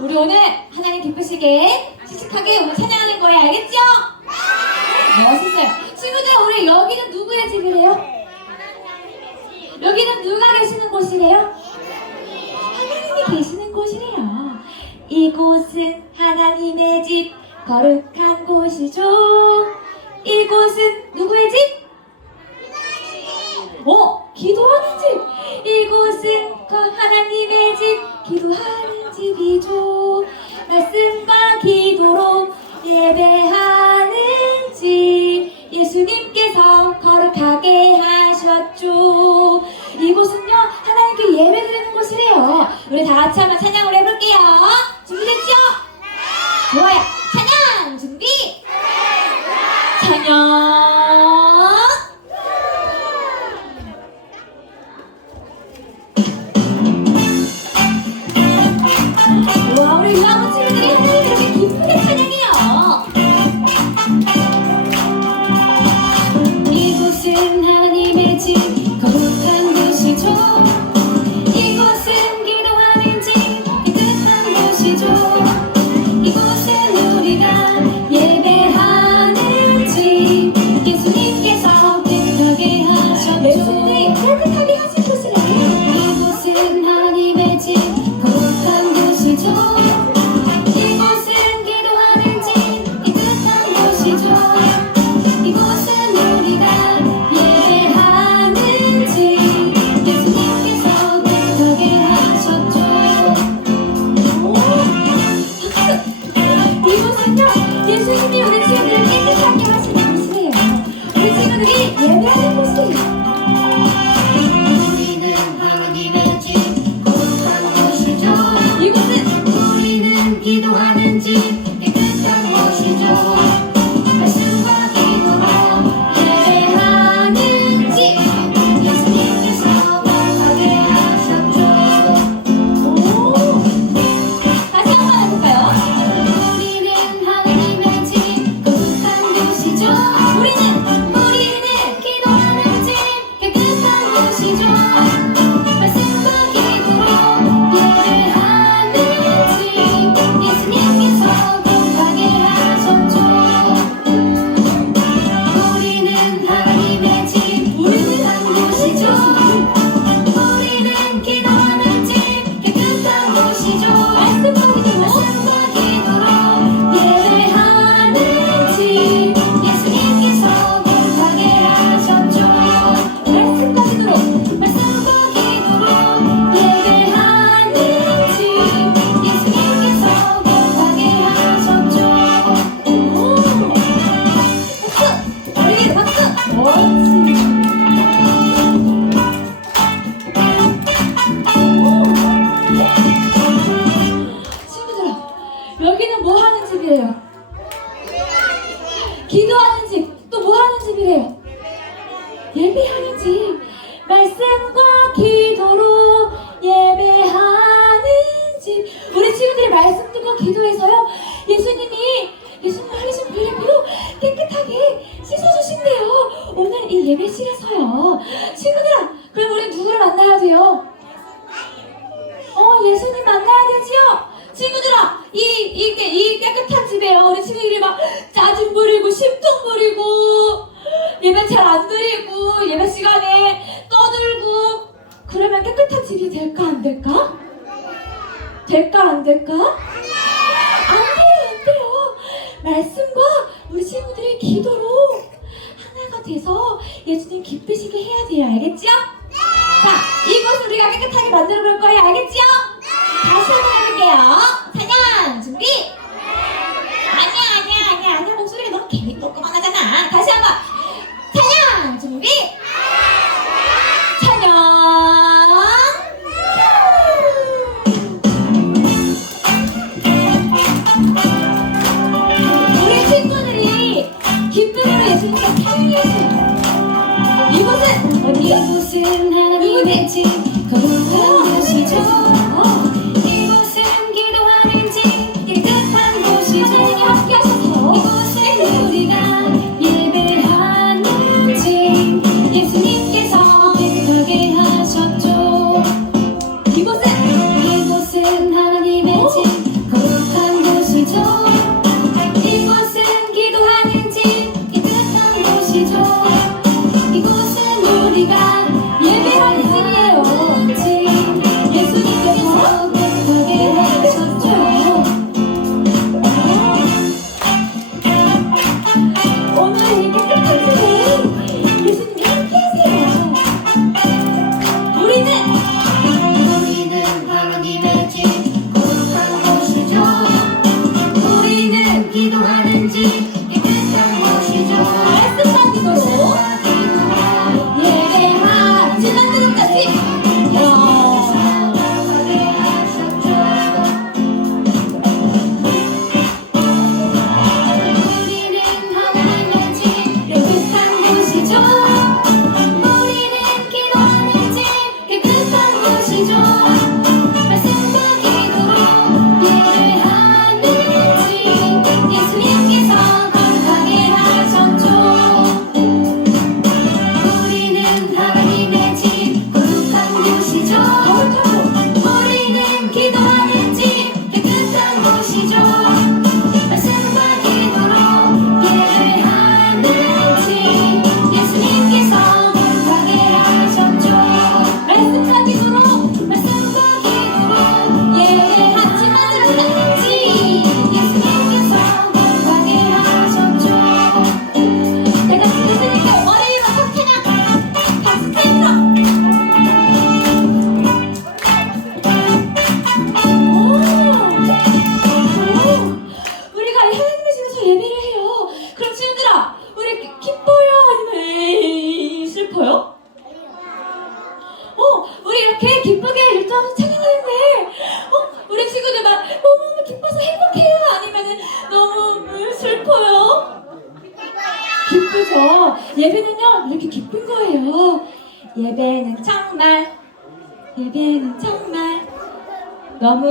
우리 오늘 하나님 기쁘시게 씩씩하게 오늘 찬양하는 거예요. 알겠죠? 멋있어요. 친구들 오늘 여기는 누구의 집이래요? 여기는 누가 계시는 곳이래요? 하나님이 계시는 곳이래요. 이곳은 하나님의 집, 거룩한 곳이죠. 이곳은 누구의 집? 어, 기도하는 집. 이곳은 거 하나님의 집, 기도하는 집이죠. 말씀과 기도로 예배하는 집. 예수님께서 거룩하게 하셨죠. 이곳은요, 하나님께 예배 드리는 곳이래요. 우리 다 같이 한번 찬양을 해볼게요. 준비됐죠? 좋아요. 찬양 준비. 찬양. 여기는 뭐 하는 집이에요? 기도하는 집. 또 뭐 하는 집이래요? 예배하는 집. 말씀과 기도로 예배하는 집. 우리 친구들이 말씀 듣고 기도해서요. 예수님이 예수님 흘리신 불의 피로 깨끗하게 씻어주신대요. 오늘 이 예배실에서요. 친구들아, 그럼 우리 누구를 만나야 돼요? 어, 예수님 만나야 되지요? 친구들아, 이, 이, 이 깨끗한 집에요. 우리 친구들이 막 짜증 부리고, 심통 부리고, 예배 잘 안 드리고, 예배 시간에 떠들고, 그러면 깨끗한 집이 될까, 안 될까? 될까, 안 될까? 안 돼요, 안 돼요. 말씀과 우리 친구들의 기도로 하나가 돼서 예수님 기쁘시게 해야 돼요. 알겠죠? 자, 이곳을 우리가 깨끗하게 만들어 볼 거예요. 알겠죠? 다시 한번 해볼게요. 찬양 준비.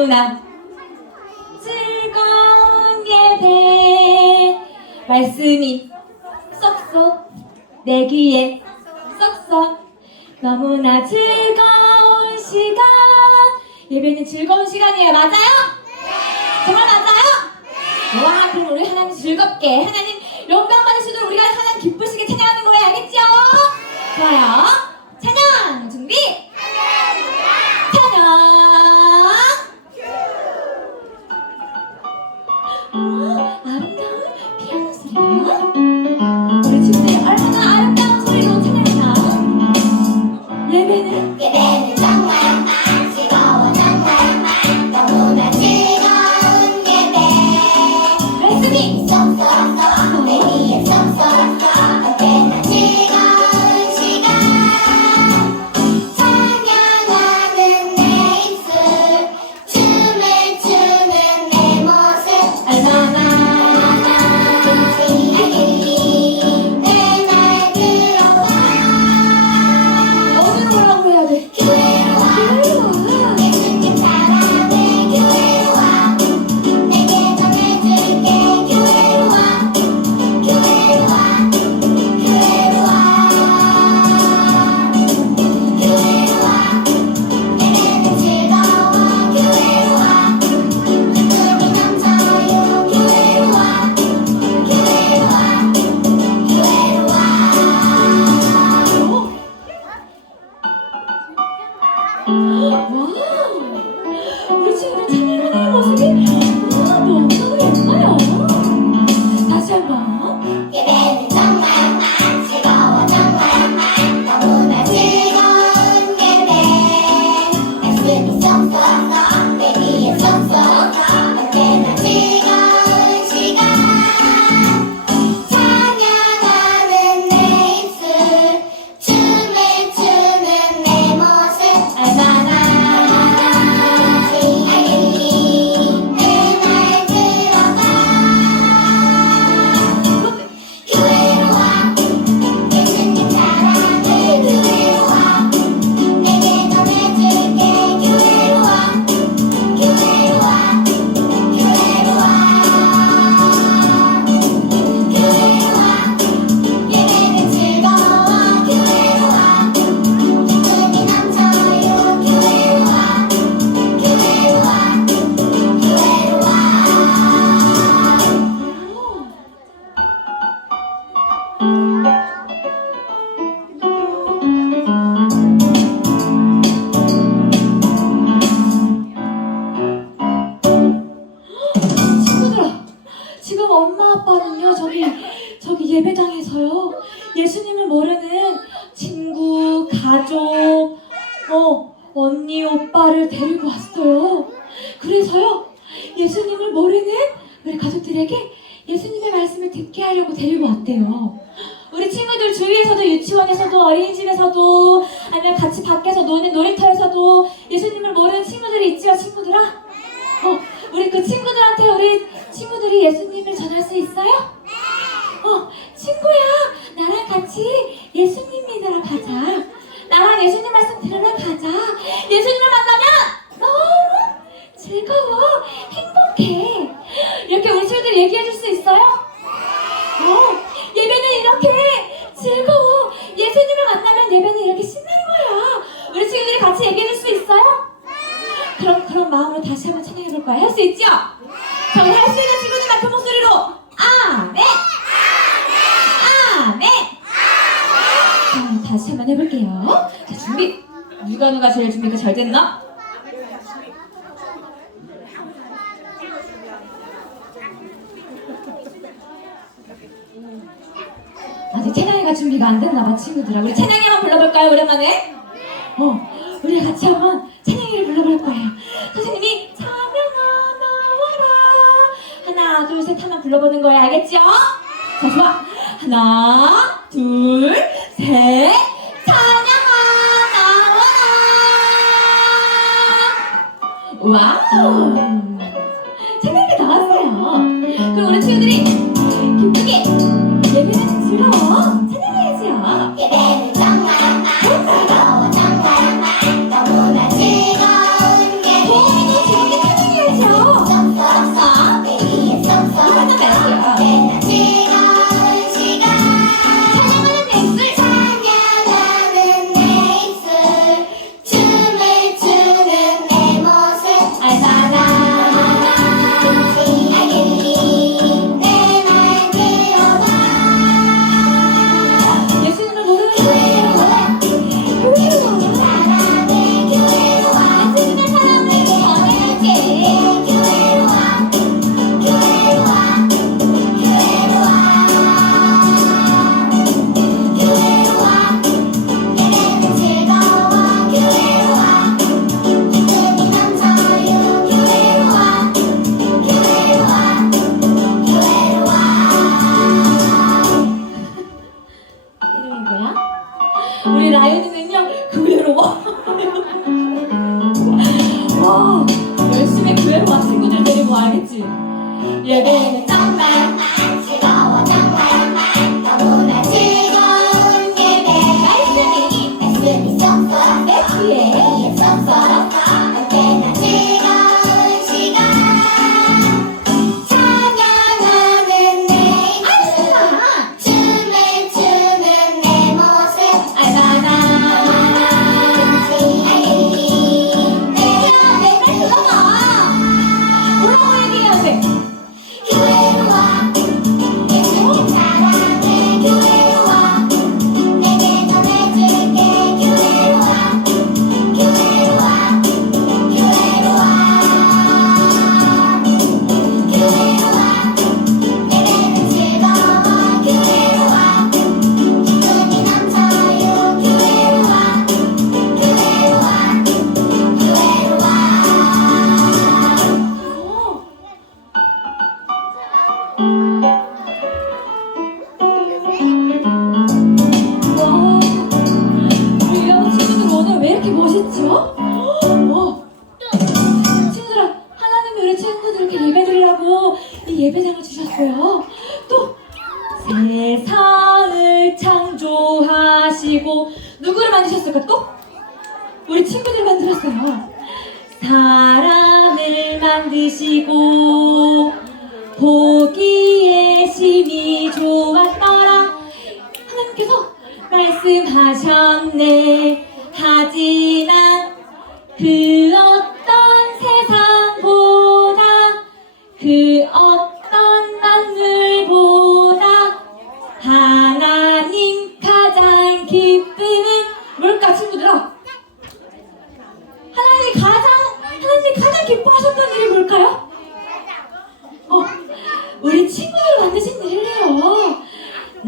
너무나 즐거운 예배. 말씀이 쏙쏙 내 귀에 쏙쏙 너무나 즐거운 시간. 예배는 즐거운 시간이에요. 맞아요? 정말 맞아요? 와, 그럼 우리 하나님 즐겁게, 하나님 영광 받으시도록 우리가 하나님 기쁘시게 찬양하는 거예요. 알겠죠? 좋아요. 주위에서도 유치원에서도 어린이집에서도 아니면 같이 밖에서 노는 놀이터에서도 예수님을 모르는 친구들이 있지요 친구들아? 어, 우리 그 친구들한테 우리 친구들이 예수님을 전할 수 있어요? 어, 친구야, 나랑 같이 예수님 믿으러 가자. 나랑 예수님 말씀 들으러 가자. 예수님을 만나면 너무 즐거워, 행복해. 이렇게 우리 친구들 얘기해 줄 수 있어요? 어, 예배는 이렇게 즐거워. 예수님을 만나면 예배는 이렇게 신나는 거야. 우리 친구들이 같이 얘기해 줄 수 있어요? 그럼 그런 마음으로 다시 한번 찬양해 볼 거예요. 할수 있죠? 자, 우리 할수 있는 친구들 같은 목소리로 아멘. 아멘. 자, 다시 한번 해볼게요. 자, 준비. 누가 누가 제일 준비가 잘 됐나? 아직 찬양이가 준비가 안 됐나 봐 친구들아. 우리 찬양이 한번 불러볼까요 오랜만에? 어, 우리 같이 한번 찬양이를 불러볼 거예요. 선생님이 찬양아 나와라 하나 둘셋 하면 불러보는 거예요. 알겠죠? 자 좋아 하나 둘셋 찬양아 나와라 와우 찬양이 나왔어요. 그럼 우리 친구들이 기쁘게 싫어? 사람을 만드시고 보기에 심히 좋았더라. 하나님께서 말씀하셨네. 하지만 그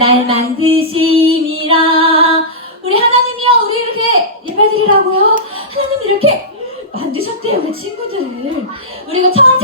날 만드심이라. 우리 하나님이요 우리 이렇게 예배드리라고요? 하나님 이렇게 만드셨대요 우리 친구들. 우리가 처음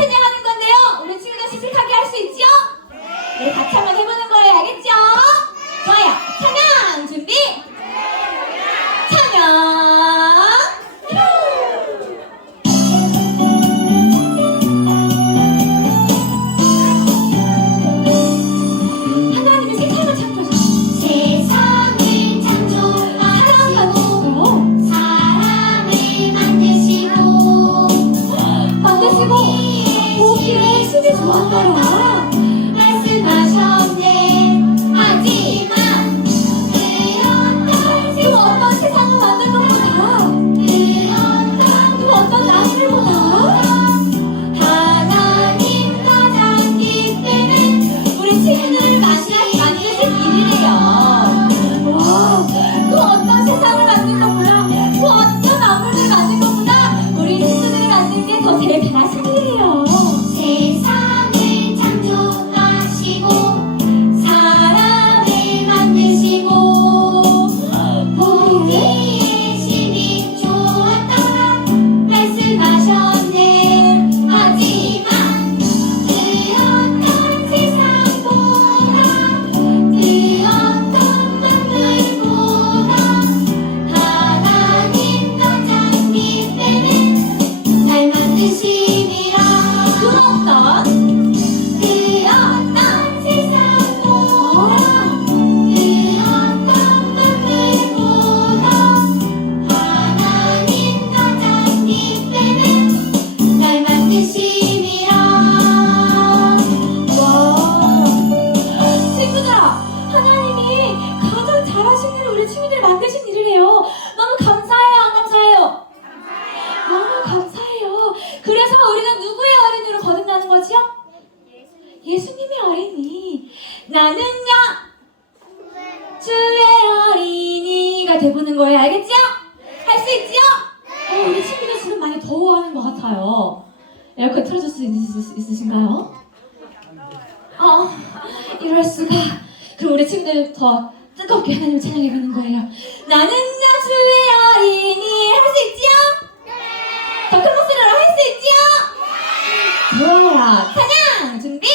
자, 사냥 준비.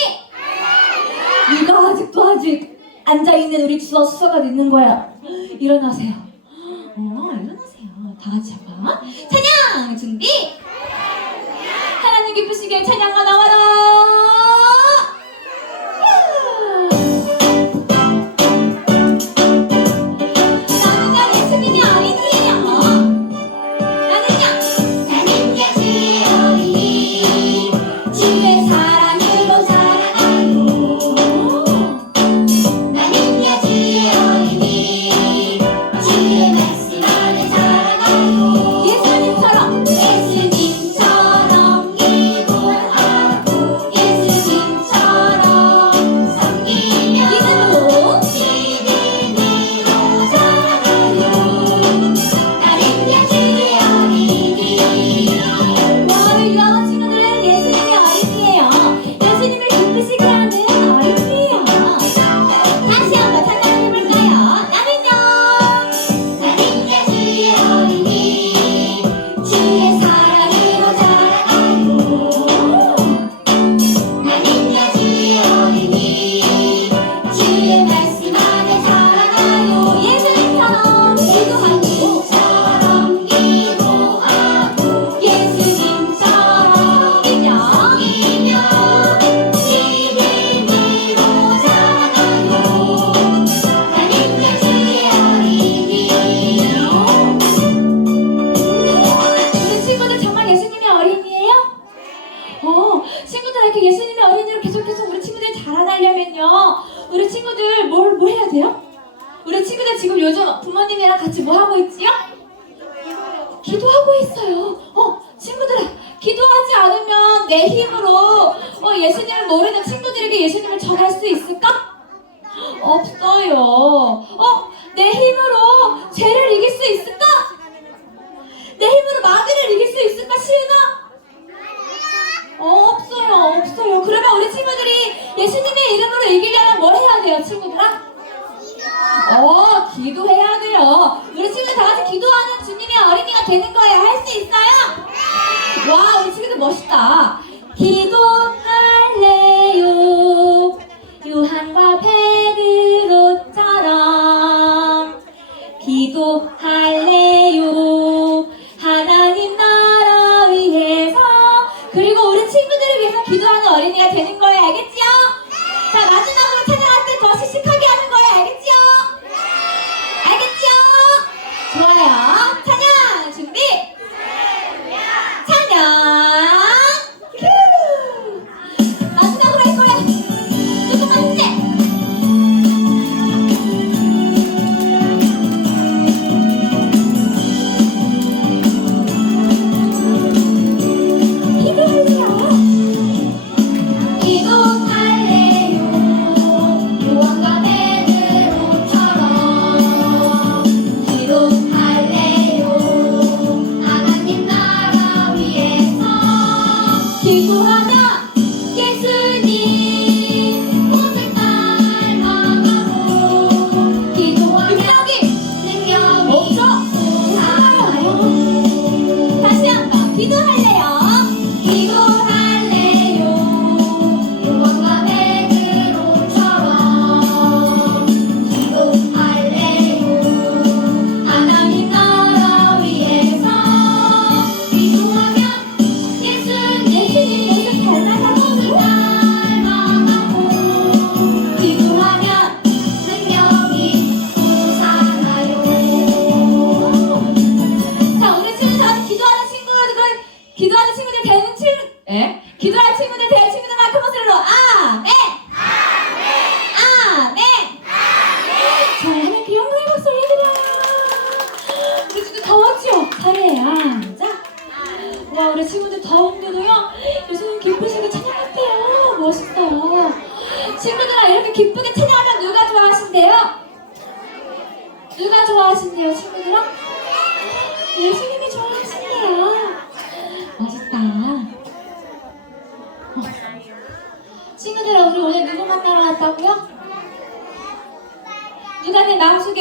누가 아직도 아직 앉아 있는 우리 주어 수서가 있는 거야. 일어나세요. 어, 일어나세요. 다 같이 해봐. 찬양 준비. 하나님 기쁘시게 찬양과 나와라. 되는 거예요. 할 수 있어요? 네. 와, 우리 친구들 멋있다. 기도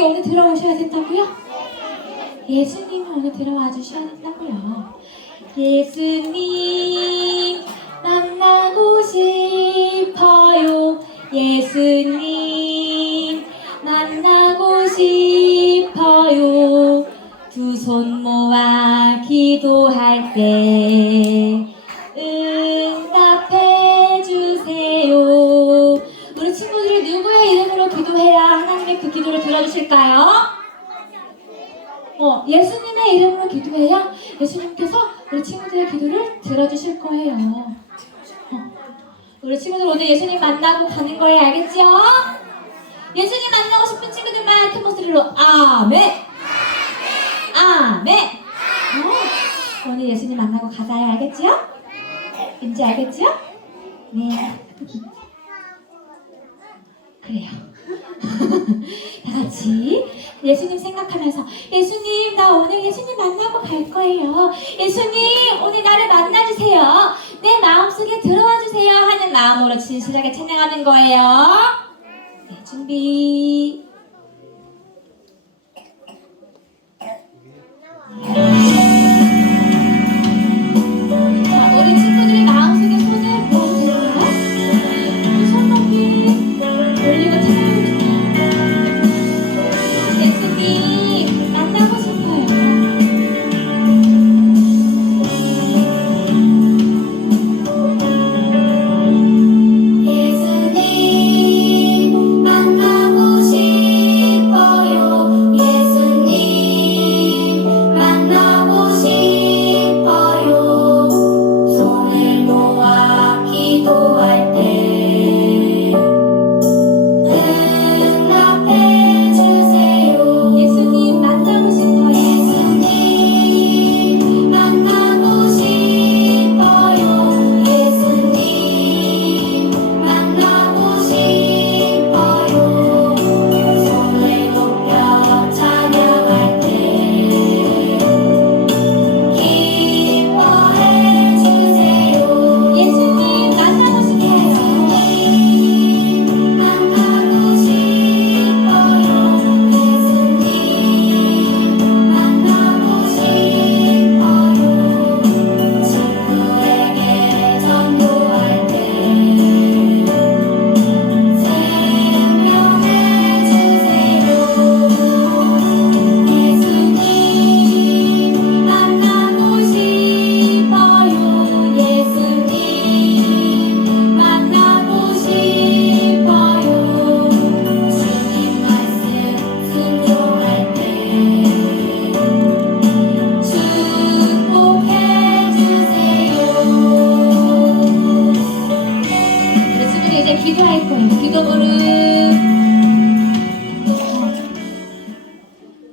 오늘 들어오셔야 된다고요? 예수님이 오늘 들어와 주셔야 된다고요. 예수님 만나고 싶어요. 예수님 만나고 싶어요. 두 손 모아 기도할 때. 기도하실까요? 어, 예수님의 이름으로 기도해야 예수님께서 우리 친구들의 기도를 들어주실 거예요. 어, 우리 친구들 오늘 예수님 만나고 가는 거예요. 알겠죠? 예수님 만나고 싶은 친구들만 큰 목소리로 아멘! 아멘! 어, 오늘 예수님 만나고 가자요. 알겠죠? 이제 알겠죠? 네. 그래요. 다 같이 예수님 생각하면서 예수님 나 오늘 예수님 만나고 갈 거예요. 예수님 오늘 나를 만나주세요. 내 마음속에 들어와 주세요 하는 마음으로 진실하게 찬양하는 거예요. 네, 준비.